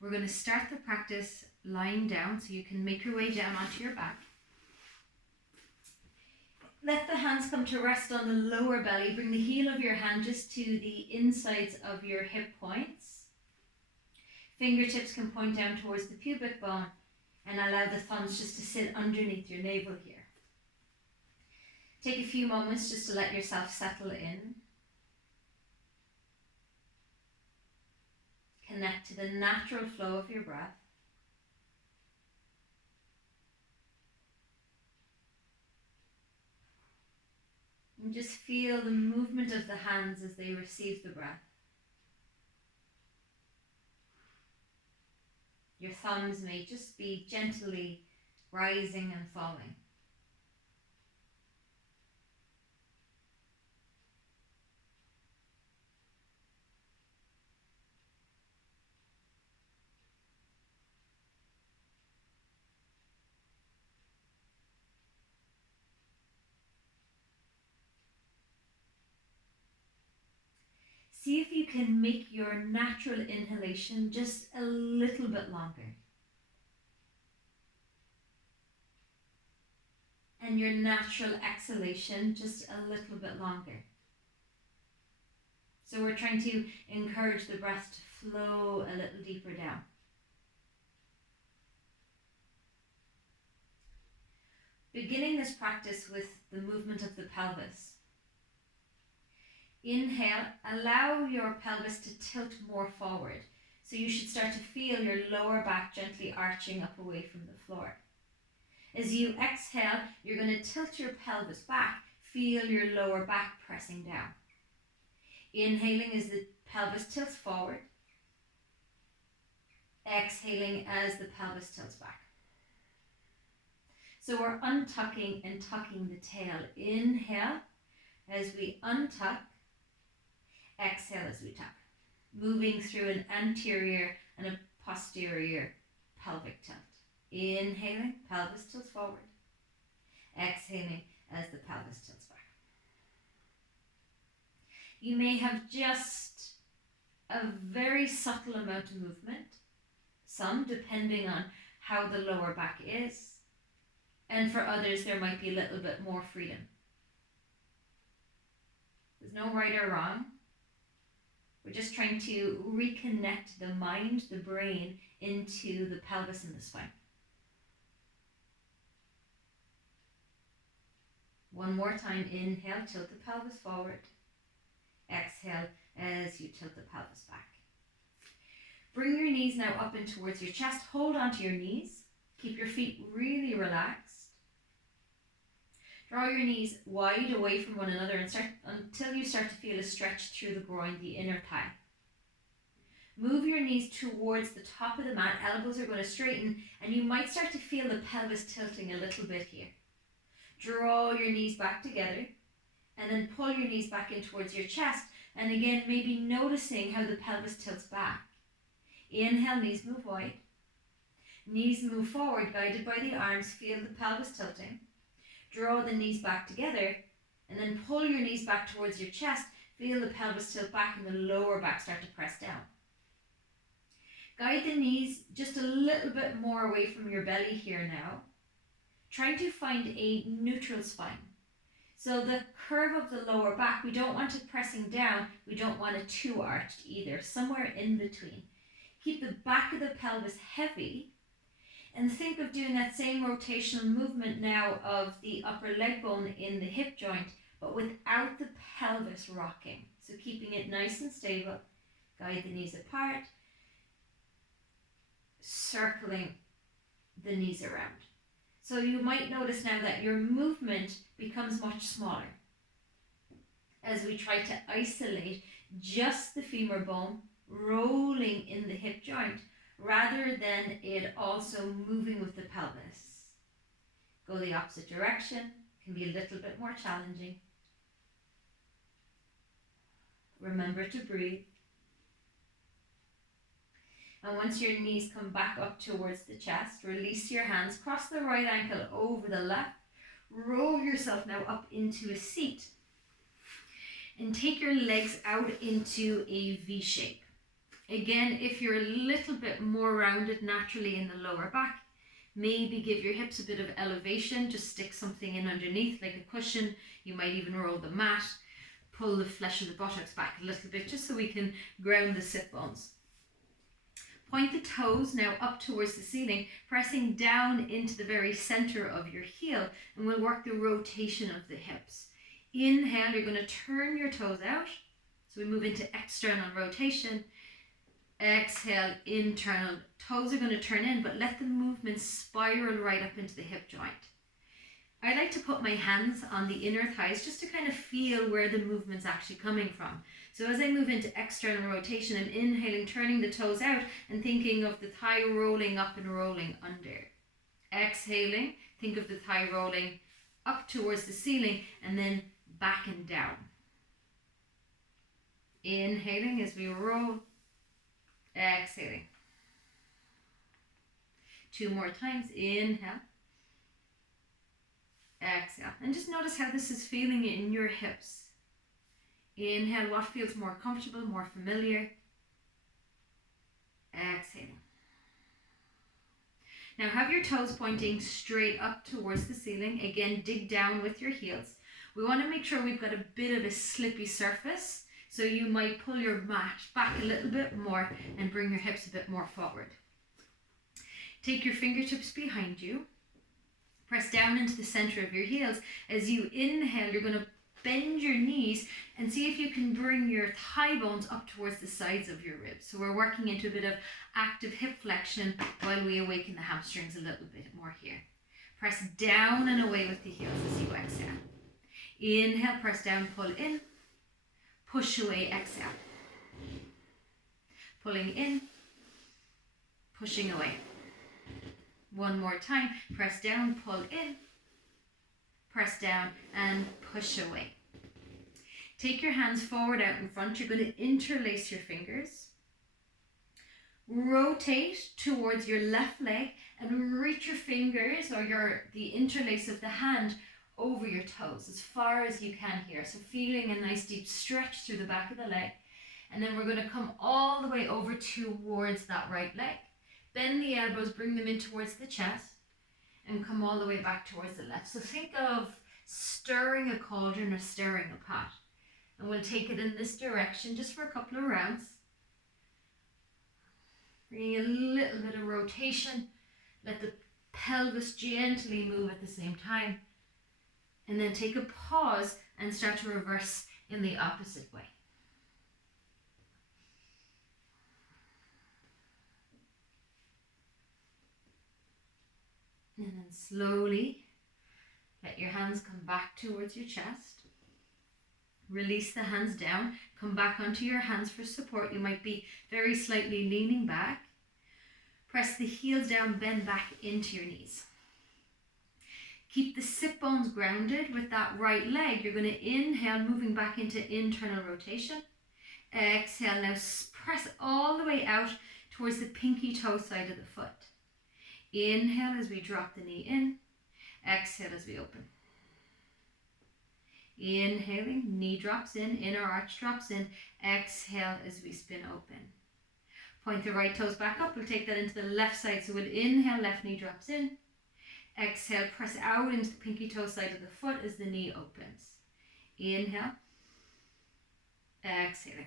We're going to start the practice lying down, so you can make your way down onto your back. Let the hands come to rest on the lower belly. Bring the heel of your hand just to the insides of your hip points. Fingertips can point down towards the pubic bone, and allow the thumbs just to sit underneath your navel here. Take a few moments just to let yourself settle in. Connect to the natural flow of your breath. And just feel the movement of the hands as they receive the breath. Your thumbs may just be gently rising and falling. See if you can make your natural inhalation just a little bit longer. And your natural exhalation just a little bit longer. So we're trying to encourage the breath to flow a little deeper down. Beginning this practice with the movement of the pelvis. Inhale, allow your pelvis to tilt more forward. So you should start to feel your lower back gently arching up away from the floor. As you exhale, you're going to tilt your pelvis back. Feel your lower back pressing down. Inhaling as the pelvis tilts forward. Exhaling as the pelvis tilts back. So we're untucking and tucking the tail. Inhale as we untuck. Exhale as we tuck. Moving through an anterior and a posterior pelvic tilt. Inhaling, pelvis tilts forward. Exhaling as the pelvis tilts back. You may have just a very subtle amount of movement, some depending on how the lower back is, and for others there might be a little bit more freedom. There's no right or wrong. We're just trying to reconnect the mind, the brain, into the pelvis and the spine. One more time, inhale, tilt the pelvis forward. Exhale as you tilt the pelvis back. Bring your knees now up and towards your chest. Hold onto your knees. Keep your feet really relaxed. Draw your knees wide away from one another and until you start to feel a stretch through the groin, the inner thigh. Move your knees towards the top of the mat. Elbows are going to straighten, and you might start to feel the pelvis tilting a little bit here. Draw your knees back together and then pull your knees back in towards your chest. And again, maybe noticing how the pelvis tilts back. Inhale, knees move wide. Knees move forward, guided by the arms. Feel the pelvis tilting. Draw the knees back together and then pull your knees back towards your chest. Feel the pelvis tilt back and the lower back start to press down. Guide the knees just a little bit more away from your belly here now. Trying to find a neutral spine. So the curve of the lower back, we don't want it pressing down. We don't want it too arched either. Somewhere in between. Keep the back of the pelvis heavy. And think of doing that same rotational movement now of the upper leg bone in the hip joint, but without the pelvis rocking. So keeping it nice and stable. Guide the knees apart. Circling the knees around. So you might notice now that your movement becomes much smaller as we try to isolate just the femur bone rolling in the hip joint rather than it also moving with the pelvis. Go the opposite direction, can be a little bit more challenging. Remember to breathe. And once your knees come back up towards the chest, release your hands, cross the right ankle over the left, roll yourself now up into a seat, and take your legs out into a V shape. Again, if you're a little bit more rounded naturally in the lower back, maybe give your hips a bit of elevation, just stick something in underneath like a cushion. You might even roll the mat, pull the flesh of the buttocks back a little bit just so we can ground the sit bones. Point the toes now up towards the ceiling, pressing down into the very center of your heel, and we'll work the rotation of the hips. Inhale, you're going to turn your toes out. So we move into external rotation. Exhale, internal. Toes are going to turn in, but let the movement spiral right up into the hip joint. I like to put my hands on the inner thighs just to kind of feel where the movement's actually coming from. So as I move into external rotation, I'm inhaling, turning the toes out and thinking of the thigh rolling up and rolling under. Exhaling, think of the thigh rolling up towards the ceiling and then back and down. Inhaling as we roll, exhaling. 2 more times, inhale. Exhale, and just notice how this is feeling in your hips. Inhale, what feels more comfortable, more familiar. Exhaling. Now have your toes pointing straight up towards the ceiling. Again, dig down with your heels. We want to make sure we've got a bit of a slippy surface, so you might pull your mat back a little bit more and bring your hips a bit more forward. Take your fingertips behind you. Press down into the center of your heels. As you inhale, you're going to bend your knees and see if you can bring your thigh bones up towards the sides of your ribs. So we're working into a bit of active hip flexion while we awaken the hamstrings a little bit more here. Press down and away with the heels as you exhale. Inhale, press down, pull in. Push away, exhale. Pulling in, pushing away. One more time, press down, pull in, press down and push away. Take your hands forward out in front. You're going to interlace your fingers. Rotate towards your left leg and reach your fingers or the interlace of the hand over your toes as far as you can here. So feeling a nice deep stretch through the back of the leg. And then we're going to come all the way over towards that right leg. Bend the elbows, bring them in towards the chest and come all the way back towards the left. So think of stirring a cauldron or stirring a pot. And we'll take it in this direction just for a couple of rounds. Bringing a little bit of rotation. Let the pelvis gently move at the same time. And then take a pause and start to reverse in the opposite way. And then slowly let your hands come back towards your chest. Release the hands down. Come back onto your hands for support. You might be very slightly leaning back. Press the heels down, bend back into your knees. Keep the sit bones grounded with that right leg. You're going to inhale, moving back into internal rotation. Exhale, now press all the way out towards the pinky toe side of the foot. Inhale as we drop the knee in. Exhale as we open. Inhaling, knee drops in, inner arch drops in. Exhale as we spin open. Point the right toes back up. We'll take that into the left side. So we'll inhale, left knee drops in. Exhale, press out into the pinky toe side of the foot as the knee opens. Inhale. Exhaling.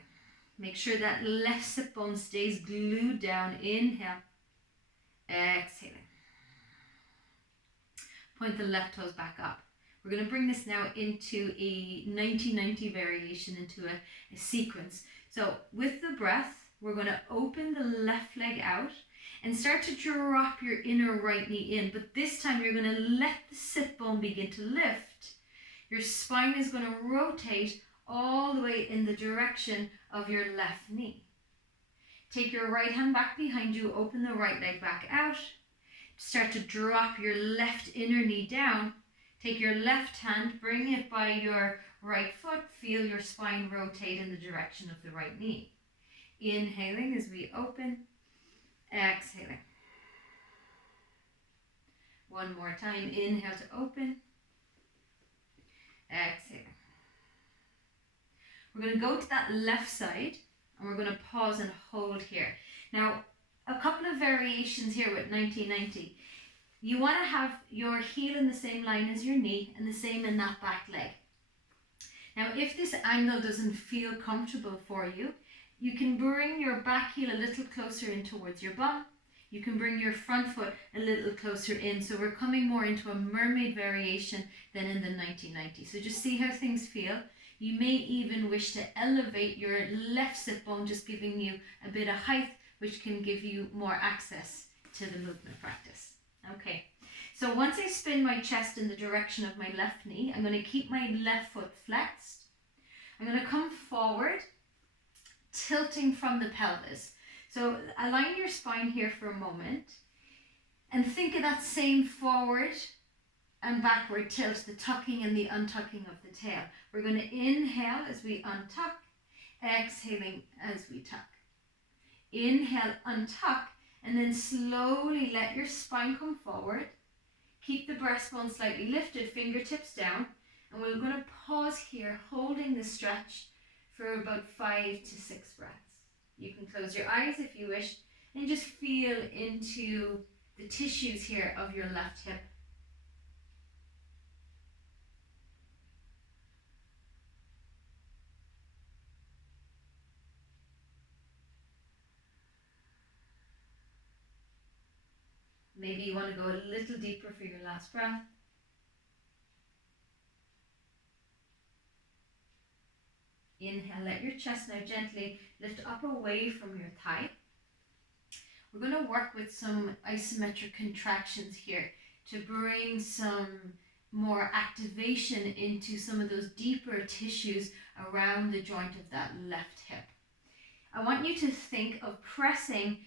Make sure that left sit bone stays glued down. Inhale. Exhaling. Point the left toes back up. We're going to bring this now into a 90-90 variation, into a sequence. So with the breath, we're going to open the left leg out and start to drop your inner right knee in. But this time you're going to let the sit bone begin to lift. Your spine is going to rotate all the way in the direction of your left knee. Take your right hand back behind you, open the right leg back out. Start to drop your left inner knee down. Take your left hand, bring it by your right foot. Feel your spine rotate in the direction of the right knee. Inhaling as we open. Exhaling. One more time. Inhale to open. Exhaling. We're going to go to that left side. And we're going to pause and hold here. Now, a couple of variations here with 90-90. You want to have your heel in the same line as your knee and the same in that back leg. Now, if this angle doesn't feel comfortable for you, you can bring your back heel a little closer in towards your bum. You can bring your front foot a little closer in. So we're coming more into a mermaid variation than in the 90-90. So just see how things feel. You may even wish to elevate your left sit bone, just giving you a bit of height, which can give you more access to the movement practice. Okay, so once I spin my chest in the direction of my left knee, I'm going to keep my left foot flexed. I'm going to come forward, tilting from the pelvis. So align your spine here for a moment and think of that same forward and backward tilt, the tucking and the untucking of the tail. We're going to inhale as we untuck, exhaling as we tuck. Inhale, untuck, and then slowly let your spine come forward. Keep the breastbone slightly lifted, fingertips down, and we're going to pause here, holding the stretch for about 5 to 6 breaths. You can close your eyes if you wish, and just feel into the tissues here of your left hip. Maybe you want to go a little deeper for your last breath. Inhale, let your chest now gently lift up away from your thigh. We're going to work with some isometric contractions here to bring some more activation into some of those deeper tissues around the joint of that left hip. I want you to think of pressing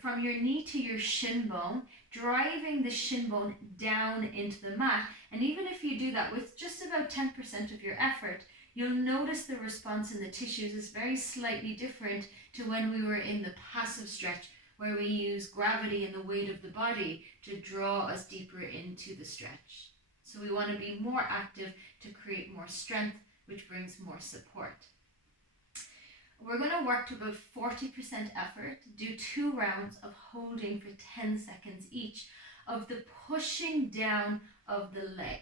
from your knee to your shin bone, driving the shin bone down into the mat. And even if you do that with just about 10% of your effort, you'll notice the response in the tissues is very slightly different to when we were in the passive stretch, where we use gravity and the weight of the body to draw us deeper into the stretch. So we want to be more active to create more strength, which brings more support. We're going to work to about 40% effort, do 2 rounds of holding for 10 seconds each of the pushing down of the leg.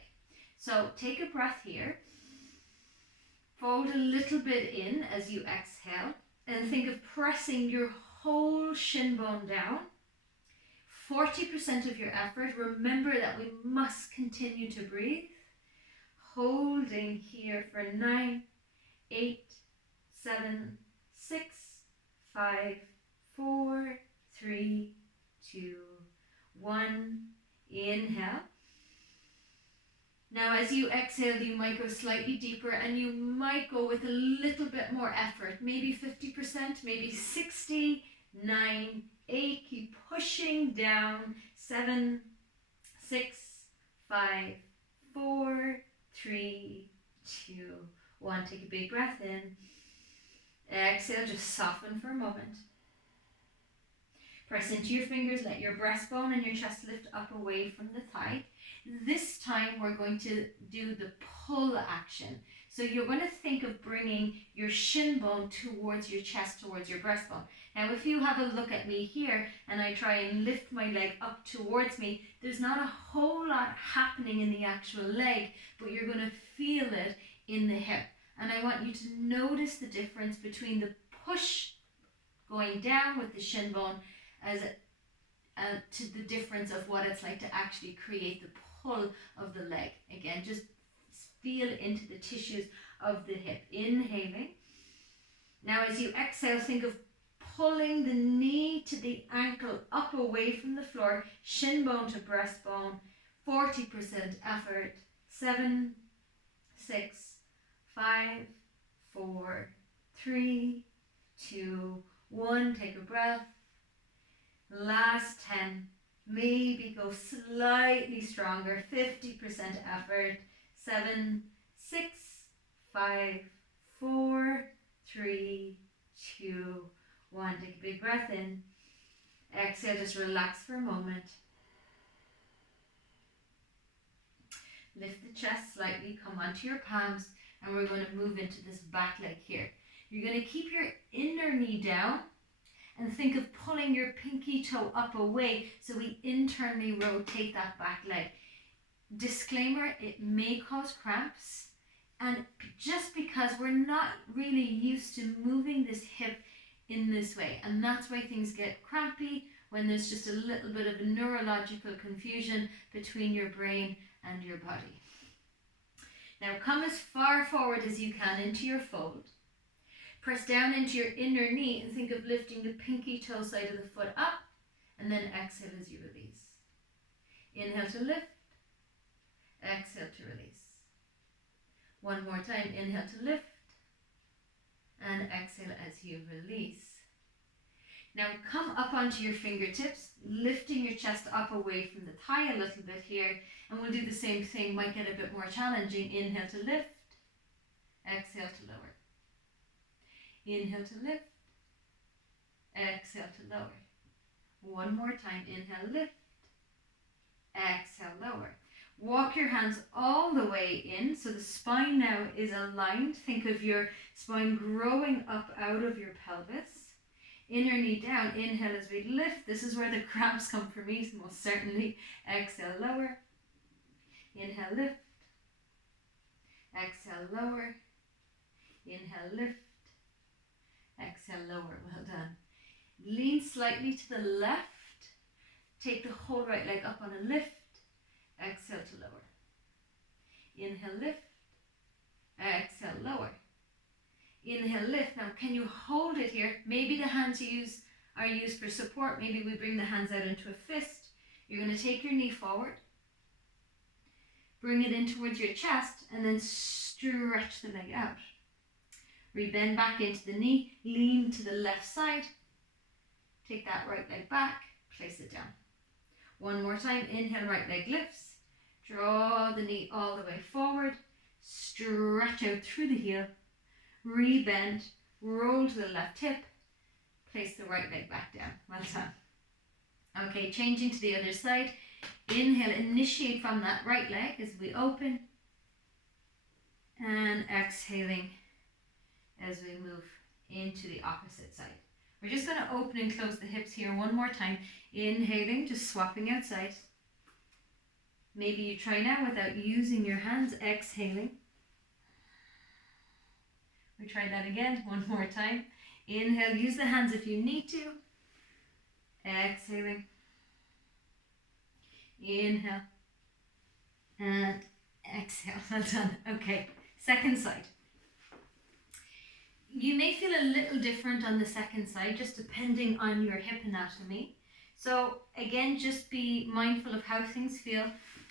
So take a breath here. Fold a little bit in as you exhale and think of pressing your whole shin bone down. 40% of your effort. Remember that we must continue to breathe. Holding here for 9, 8, 7, 6, 5, 4, 3, 2, 1. Inhale. Now as you exhale, you might go slightly deeper and you might go with a little bit more effort, maybe 50%, maybe 60, 9, 8, keep pushing down, 7, 6, 5, 4, 3, 2, 1. Take a big breath in. Exhale, just soften for a moment. Press into your fingers, let your breastbone and your chest lift up away from the thigh. This time we're going to do the pull action. So you're going to think of bringing your shin bone towards your chest, towards your breastbone. Now if you have a look at me here and I try and lift my leg up towards me, there's not a whole lot happening in the actual leg, but you're going to feel it in the hip. And I want you to notice the difference between the push going down with the shin bone as to the difference of what it's like to actually create the pull of the leg. Again, just feel into the tissues of the hip. Inhaling. Now as you exhale, think of pulling the knee to the ankle up away from the floor, shin bone to breastbone, 40% effort. 7, 6, 5, 4, 3, 2, 1. Take a breath. Last 10. Maybe go slightly stronger. 50% effort. 7, 6, 5, 4, 3, 2, 1. Take a big breath in. Exhale, just relax for a moment. Lift the chest slightly, come onto your palms, and we're going to move into this back leg here. You're going to keep your inner knee down and think of pulling your pinky toe up away, so we internally rotate that back leg. Disclaimer, it may cause cramps, and just because we're not really used to moving this hip in this way, and that's why things get crampy when there's just a little bit of neurological confusion between your brain and your body. Now come as far forward as you can into your fold. Press down into your inner knee and think of lifting the pinky toe side of the foot up, and then exhale as you release. Inhale to lift, exhale to release. One more time, inhale to lift, and exhale as you release. Now come up onto your fingertips, lifting your chest up away from the thigh a little bit here, and we'll do the same thing, might get a bit more challenging. Inhale to lift, exhale to lower. Inhale to lift, exhale to lower. One more time, inhale, lift, exhale, lower. Walk your hands all the way in, so the spine now is aligned. Think of your spine growing up out of your pelvis. Inner knee down, inhale as we lift. This is where the cramps come for me, most certainly. Exhale, lower. Inhale, lift. Exhale, lower. Inhale, lift. Exhale, lower. Well done. Lean slightly to the left. Take the whole right leg up on a lift. Exhale to lower. Inhale, lift. Exhale, lower. Inhale, lift. Now, can you hold it here? Maybe the hands are used for support. Maybe we bring the hands out into a fist. You're going to take your knee forward. Bring it in towards your chest and then stretch the leg out. Rebend back into the knee. Lean to the left side. Take that right leg back. Place it down. One more time. Inhale, right leg lifts. Draw the knee all the way forward. Stretch out through the heel. Rebend. Roll to the left hip. Place the right leg back down. Well done. Okay, changing to the other side. Inhale, initiate from that right leg as we open. And exhaling as we move into the opposite side. We're just going to open and close the hips here one more time. Inhaling, just swapping outside. Maybe you try now without using your hands. Exhaling. We try that again, one more time. Inhale, use the hands if you need to. Exhaling. Inhale. And exhale. Well done. Okay, second side. You may feel a little different on the second side, just depending on your hip anatomy. So again, just be mindful of how things feel.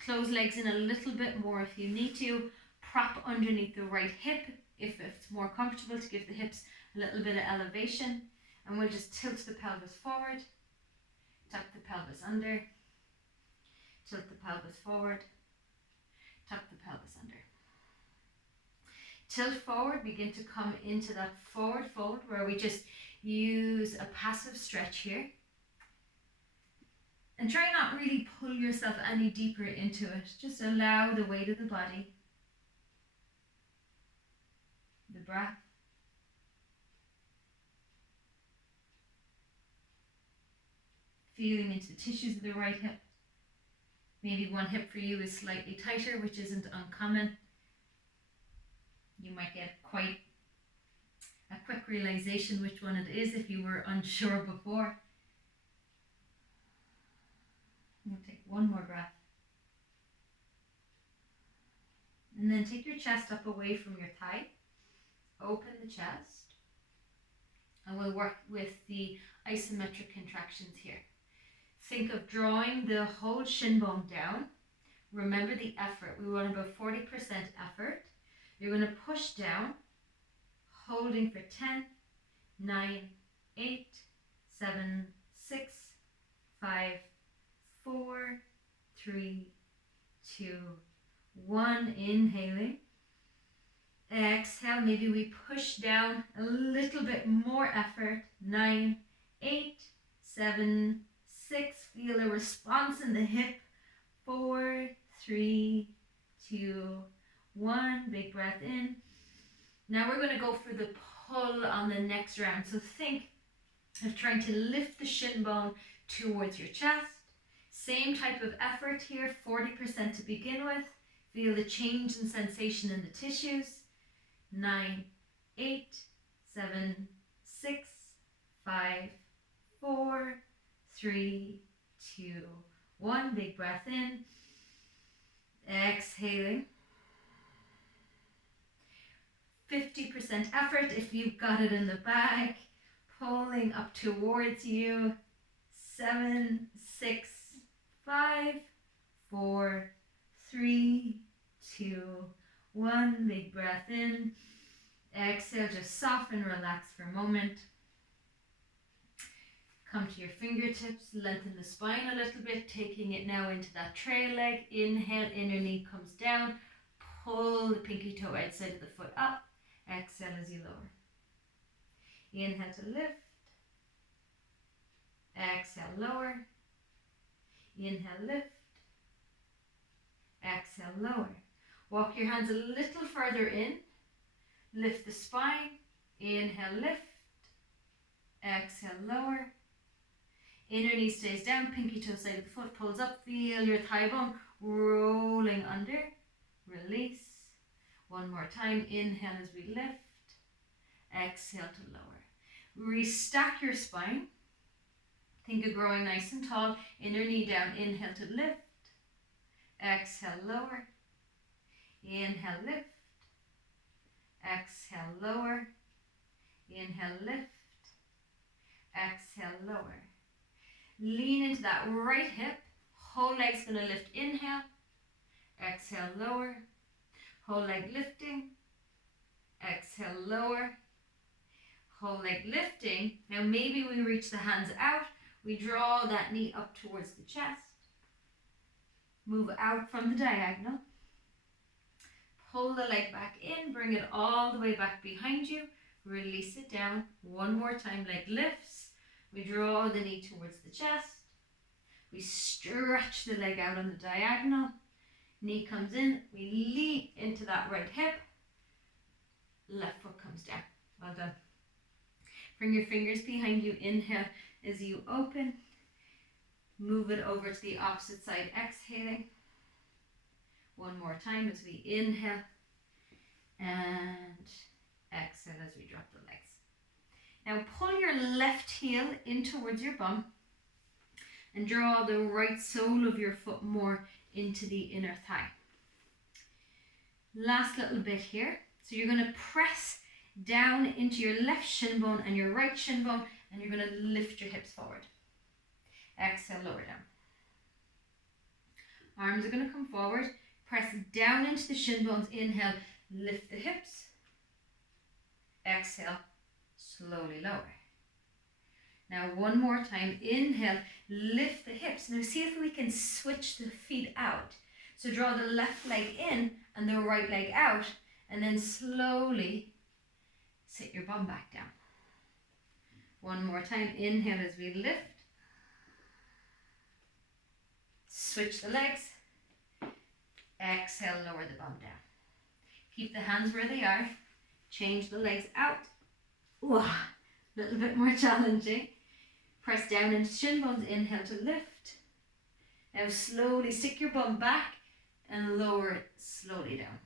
Close legs in a little bit more if you need to. Prop underneath the right hip if it's more comfortable, to give the hips a little bit of elevation. And we'll just tilt the pelvis forward. Tuck the pelvis under. Tilt the pelvis forward. Tuck the pelvis under. Tilt forward, begin to come into that forward fold where we just use a passive stretch here. And try not really pull yourself any deeper into it. Just allow the weight of the body, the breath, feeling into the tissues of the right hip. Maybe one hip for you is slightly tighter, which isn't uncommon. You might get quite a quick realization which one it is if you were unsure before. We'll take one more breath. And then take your chest up away from your thigh. Open the chest. And we'll work with the isometric contractions here. Think of drawing the whole shin bone down. Remember the effort. We want about 40% effort. You're going to push down, holding for 10, 9, 8, 7, 6, 5, 4, 3, 2, 1. Inhaling. Exhale. Maybe we push down a little bit more effort. 9, 8, 7, 6. Feel a response in the hip. 4, 3, 2, 1. Big breath in. Now we're going to go for the pull on the next round. So think of trying to lift the shin bone towards your chest. Same type of effort here, 40% to begin with. Feel the change in sensation in the tissues. 9, 8, 7, 6, 5, 4, 3, 2, 1. Big breath in. Exhaling. 50% effort if you've got it in the bag. Pulling up towards you. 7, 6, 5, 4, 3, 2, 1. Big breath in. Exhale, just soften, relax for a moment. Come to your fingertips, lengthen the spine a little bit, taking it now into that trail leg. Inhale, inner knee comes down. Pull the pinky toe outside of the foot up. Exhale as you lower. Inhale to lift. Exhale, lower. Inhale, lift. Exhale, lower. Walk your hands a little further in. Lift the spine. Inhale, lift. Exhale, lower. Inner knee stays down. Pinky toe side of the foot pulls up. Feel your thigh bone rolling under. Release. One more time. Inhale as we lift. Exhale to lower. Restack your spine. Think of growing nice and tall. Inner knee down. Inhale to lift. Exhale, lower. Inhale, lift. Exhale, lower. Inhale, lift. Exhale, lower. Lean into that right hip. Whole leg's going to lift. Inhale. Exhale, lower. Whole leg lifting. Exhale, lower. Whole leg lifting. Now maybe we reach the hands out. We draw that knee up towards the chest. Move out from the diagonal. Pull the leg back in. Bring it all the way back behind you. Release it down. One more time. Leg lifts. We draw the knee towards the chest. We stretch the leg out on the diagonal. Knee comes in. We lean into that right hip. Left foot comes down. Well done. Bring your fingers behind you. Inhale as you open. Move it over to the opposite side. Exhaling. One more time as we inhale. And exhale as we drop the legs. Now pull your left heel in towards your bum and draw the right sole of your foot more into the inner thigh. Last little bit here. So you're going to press down into your left shin bone and your right shin bone, and you're going to lift your hips forward. Exhale, lower down. Arms are going to come forward. Press down into the shin bones. Inhale, lift the hips. Exhale, slowly lower. Now one more time. Inhale, lift the hips. Now see if we can switch the feet out. So draw the left leg in and the right leg out, and then slowly sit your bum back down. One more time. Inhale as we lift. Switch the legs. Exhale, lower the bum down. Keep the hands where they are. Change the legs out. Ooh, a little bit more challenging. Press down into shin bones. Inhale to lift. Now slowly stick your bum back and lower it slowly down.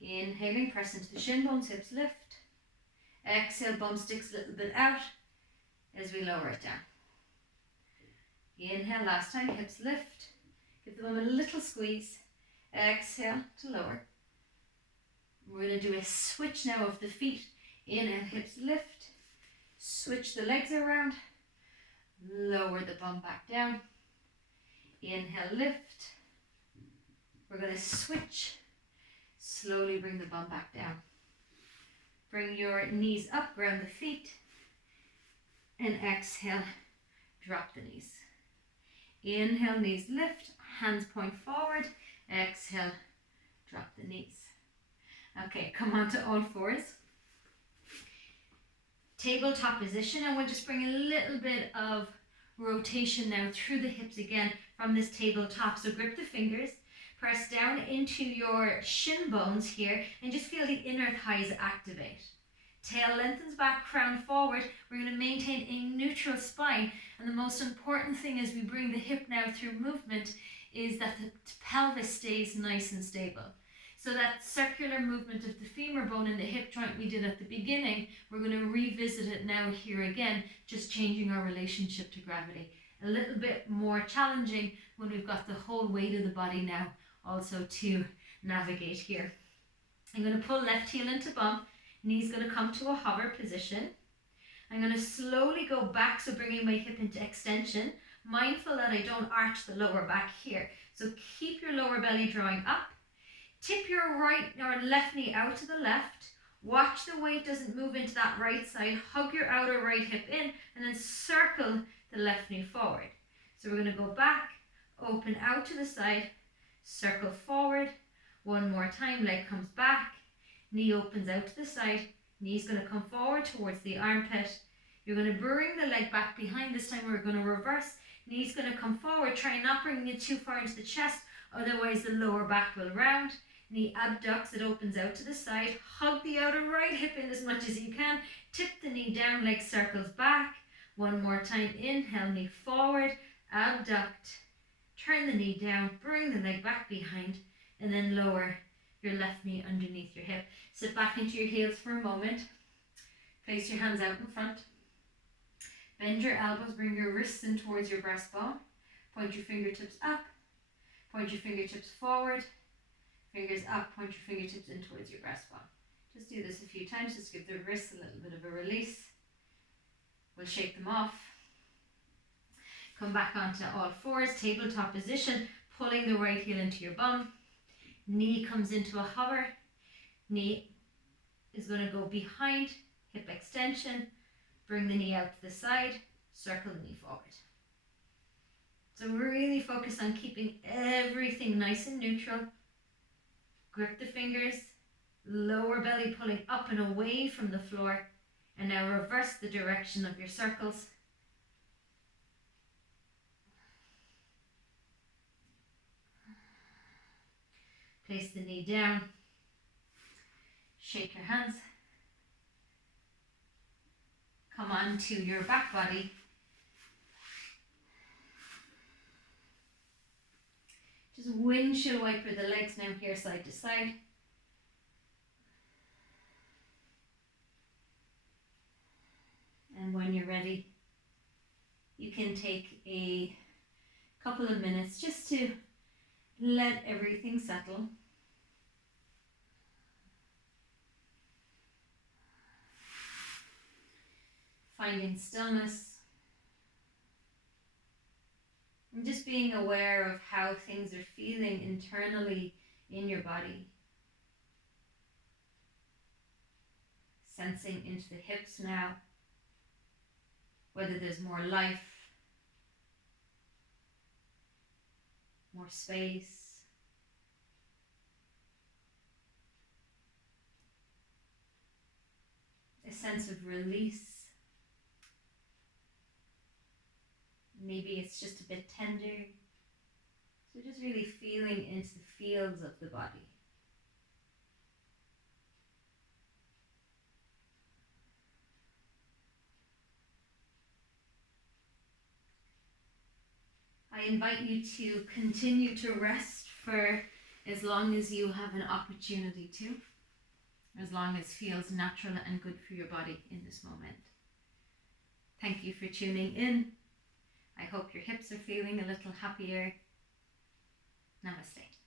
Inhaling, press into the shin bones, hips lift. Exhale, bum sticks a little bit out as we lower it down. Inhale, last time, hips lift. Give the bum a little squeeze. Exhale to lower. We're going to do a switch now of the feet. Inhale, hips lift. Switch the legs around. Lower the bum back down. Inhale, lift. We're going to switch. Slowly bring the bum back down. Bring your knees up, ground the feet. And exhale, drop the knees. Inhale, knees lift, hands point forward. Exhale, drop the knees. Okay, come on to all fours. Tabletop position, and we'll just bring a little bit of rotation now through the hips again from this tabletop. So grip the fingers, Press down into your shin bones here and just feel the inner thighs activate. Tail lengthens back, crown forward. We're going to maintain a neutral spine. And the most important thing as we bring the hip now through movement is that the pelvis stays nice and stable. So that circular movement of the femur bone and the hip joint we did at the beginning, we're going to revisit it now here again, just changing our relationship to gravity. A little bit more challenging when we've got the whole weight of the body now also to navigate here. I'm going to pull left heel into bump, knee's going to come to a hover position. I'm going to slowly go back, so bringing my hip into extension, mindful that I don't arch the lower back here. So keep your lower belly drawing up. Tip your right or left knee out to the left. Watch the weight doesn't move into that right side. Hug your outer right hip in and then circle the left knee forward. So we're going to go back, open out to the side, circle forward. One more time, leg comes back, knee opens out to the side, knee's going to come forward towards the armpit. You're going to bring the leg back behind. This time we're going to reverse. Knee's going to come forward. Try not bringing it too far into the chest, otherwise the lower back will round. Knee abducts, it opens out to the side. Hug the outer right hip in as much as you can. Tip the knee down, leg circles back. One more time, inhale, knee forward, abduct. Turn the knee down, bring the leg back behind, and then lower your left knee underneath your hip. Sit back into your heels for a moment. Place your hands out in front. Bend your elbows, bring your wrists in towards your breastbone. Point your fingertips up. Point your fingertips forward. Fingers up, point your fingertips in towards your breastbone. Just do this a few times, just give the wrists a little bit of a release. We'll shake them off. Come back onto all fours, tabletop position, pulling the right heel into your bum. Knee comes into a hover. Knee is going to go behind, hip extension. Bring the knee out to the side, circle the knee forward. So really focus on keeping everything nice and neutral. Grip the fingers, lower belly pulling up and away from the floor. And now reverse the direction of your circles. Place the knee down. Shake your hands. Come on to your back body. Just windshield wiper the legs now here side to side. And when you're ready, you can take a couple of minutes just to let everything settle. Finding stillness. And just being aware of how things are feeling internally in your body. Sensing into the hips now, whether there's more life, more space. A sense of release. Maybe it's just a bit tender. So just really feeling into the fields of the body. I invite you to continue to rest for as long as you have an opportunity to, as long as feels natural and good for your body in this moment. Thank you for tuning in. I hope your hips are feeling a little happier. Namaste.